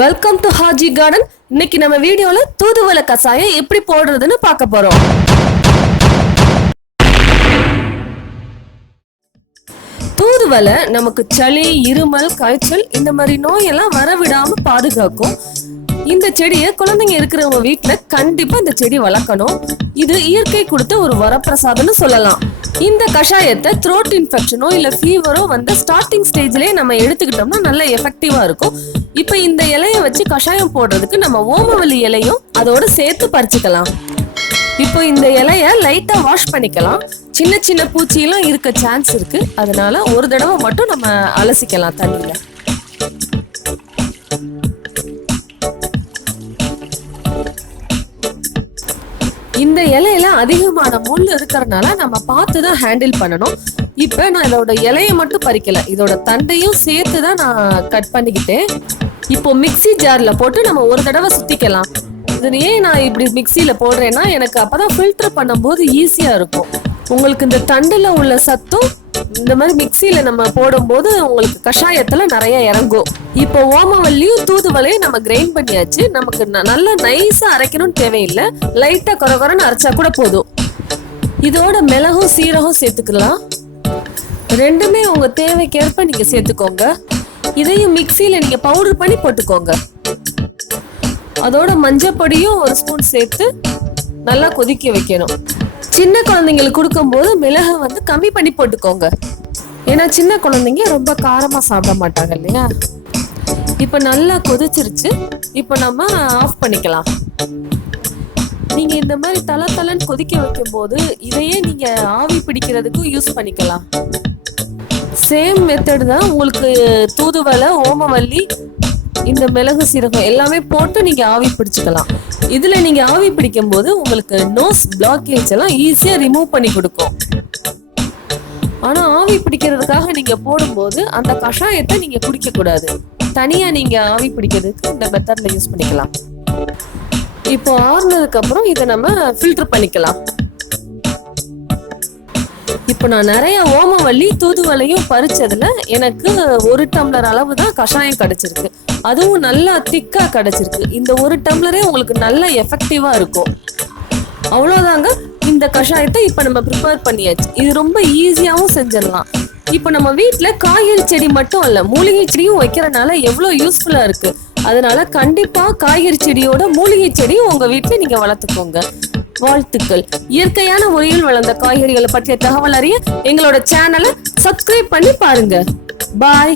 Welcome to Haji garden. இன்னைக்கு நம்ம வீடியோல தூதுவளை கசாயம் எப்படி போடுறதுன்னு பார்க்க போறோம். தூதுவளை நமக்கு சளி, இருமல், காய்ச்சல் இந்த மாதிரி நோயெல்லாம் வரவிடாம பாதுகாக்கும். இந்த செடியை குழந்தைங்க இருக்கிறவங்க வீட்டுல கண்டிப்பா இந்த செடி வளர்க்கணும். இது இயற்கை கொடுத்த ஒரு வரப்பிரசாதம்னு சொல்லலாம். இந்த கஷாயத்தை த்ரோட் இன்ஃபெக்ஷனோ இல்ல ஃபீவரோ வந்து ஸ்டார்டிங் ஸ்டேஜ்லயே நம்ம எடுத்துக்கிட்டோம்னா நல்ல எஃபெக்டிவா இருக்கும். இப்ப இந்த இலைய வச்சு கஷாயம் போடுறதுக்கு நம்ம ஓமவல்லி இலையும் அதோட சேர்த்து பறிச்சுக்கலாம். இப்போ இந்த இலைய லைட்டா வாஷ் பண்ணிக்கலாம். சின்ன சின்ன பூச்சியெல்லாம் இருக்க சான்ஸ் இருக்கு, அதனால ஒரு தடவை மட்டும் நம்ம அலசிக்கலாம் தண்ணியில. இந்த இலையில அதிகமான முள் இருக்கிறதுனால நம்ம பார்த்துதான் ஹேண்டில் பண்ணணும். இப்ப நான் இதோட இலைய மட்டும் பறிக்கல, இதோட தண்டையும் சேர்த்துதான் நான் கட் பண்ணிக்கிட்டேன். இப்போ மிக்சி ஜார்ல போட்டு நம்ம ஒரு தடவை சுத்திக்கலாம். இது ஏன் நான் இப்படி மிக்சியில போடுறேன்னா எனக்கு அப்பதான் ஃபில்டர் பண்ணும்போது ஈஸியா இருக்கும். உங்களுக்கு இந்த தண்டுல உள்ள சத்தும் இந்த மாதிரி மிக்சியில நம்ம போடும்போது உங்களுக்கு கஷாயத்துல நிறைய இறங்கும். இப்போ ஓமவல்லியும் தூதுவளையும் நம்ம கிரைண்ட் பண்ணியாச்சு. நமக்கு நல்லா நைஸா அரைக்கணும்னு தேவையில்லை, லைட்டா கொரகொரன்னு அரைச்சா கூட போதும். இதோட மிளகும் சீரகம் சேர்த்துக்கலாம். ரெண்டுமே உங்க தேவைக்கேற்ப நீங்க சேர்த்துக்கோங்க. இதையும் மிக்சியில நீங்க பவுடர் பண்ணி போட்டுக்கோங்க. அதோட மஞ்சள் பொடியும் ஒரு ஸ்பூன் சேர்த்து நல்லா கொதிக்க வைக்கணும். சின்ன குழந்தைங்களுக்கு கொடுக்கும் போது மிளகு வந்து கம்மி பண்ணி போட்டுக்கோங்க, ஏன்னா சின்ன குழந்தைங்க ரொம்ப காரமா சாப்பிட மாட்டாங்க இல்லையா. இப்ப நல்லா கொதிச்சிருச்சு. இப்ப நம்ம ஆஃப் பண்ணிக்கலாம். நீங்க இந்த மாதிரி தலன்னு கொதிக்க வைக்கும் போது இதையே நீங்க ஆவி பிடிக்கிறதுக்கும் யூஸ் பண்ணிக்கலாம். சேம் மெத்தட் தான். உங்களுக்கு தூதுவளை, ஓமவல்லி, இந்த மிளகு, சீரகம் எல்லாமே போட்டு நீங்க ஆவி பிடிச்சுக்கலாம். இதுல நீங்க ஆவி பிடிக்கும் போது உங்களுக்கு நோஸ் பிளாக்கேஜ் எல்லாம் ஈஸியா ரிமூவ் பண்ணி கொடுக்கும். ஆனா ஆவி பிடிக்கிறதுக்காக நீங்க போடும்போது அந்த கஷாயத்தை நீங்க குடிக்க கூடாது. தனியா நீங்க ஆவி பிடிக்கிறதுக்கு இந்த மெத்தட்ல யூஸ் பண்ணிக்கலாம். இப்போ ஆறுனதுக்கு அப்புறம் இதை நம்ம ஃபில்டர் பண்ணிக்கலாம். இப்போ நான் நிறைய ஓமவல்லி, தூதுவளையும் பறிச்சதுல எனக்கு 1 டம்ளர் அளவு தான் கஷாயம் கிடைச்சிருக்கு. அதுவும் நல்லா திக்கா கிடைச்சிருக்கு. இந்த 1 டம்ளரே உங்களுக்கு நல்ல எஃபெக்டிவா இருக்கும். அவ்வளோதாங்க, இந்த கஷாயத்தை இப்போ நம்ம ப்ரிப்பேர் பண்ணியாச்சு. இது ரொம்ப ஈஸியாகவும் செஞ்சிடலாம். இப்போ நம்ம வீட்டில் காய்கறி செடி மட்டும் இல்லை, மூலிகை செடியும் வைக்கிறனால எவ்வளோ யூஸ்ஃபுல்லாக இருக்கு. அதனால கண்டிப்பா காய்கறி செடியோட மூலிகை செடியும் உங்க வீட்டுல நீங்க வளர்த்துக்கோங்க. வாழ்த்துக்கள். இயற்கையான முறையில் வளர்ந்த காய்கறிகளை பற்றிய தகவல் அறிய எங்களோட சேனலை சப்ஸ்கிரைப் பண்ணி பாருங்க. பாய்.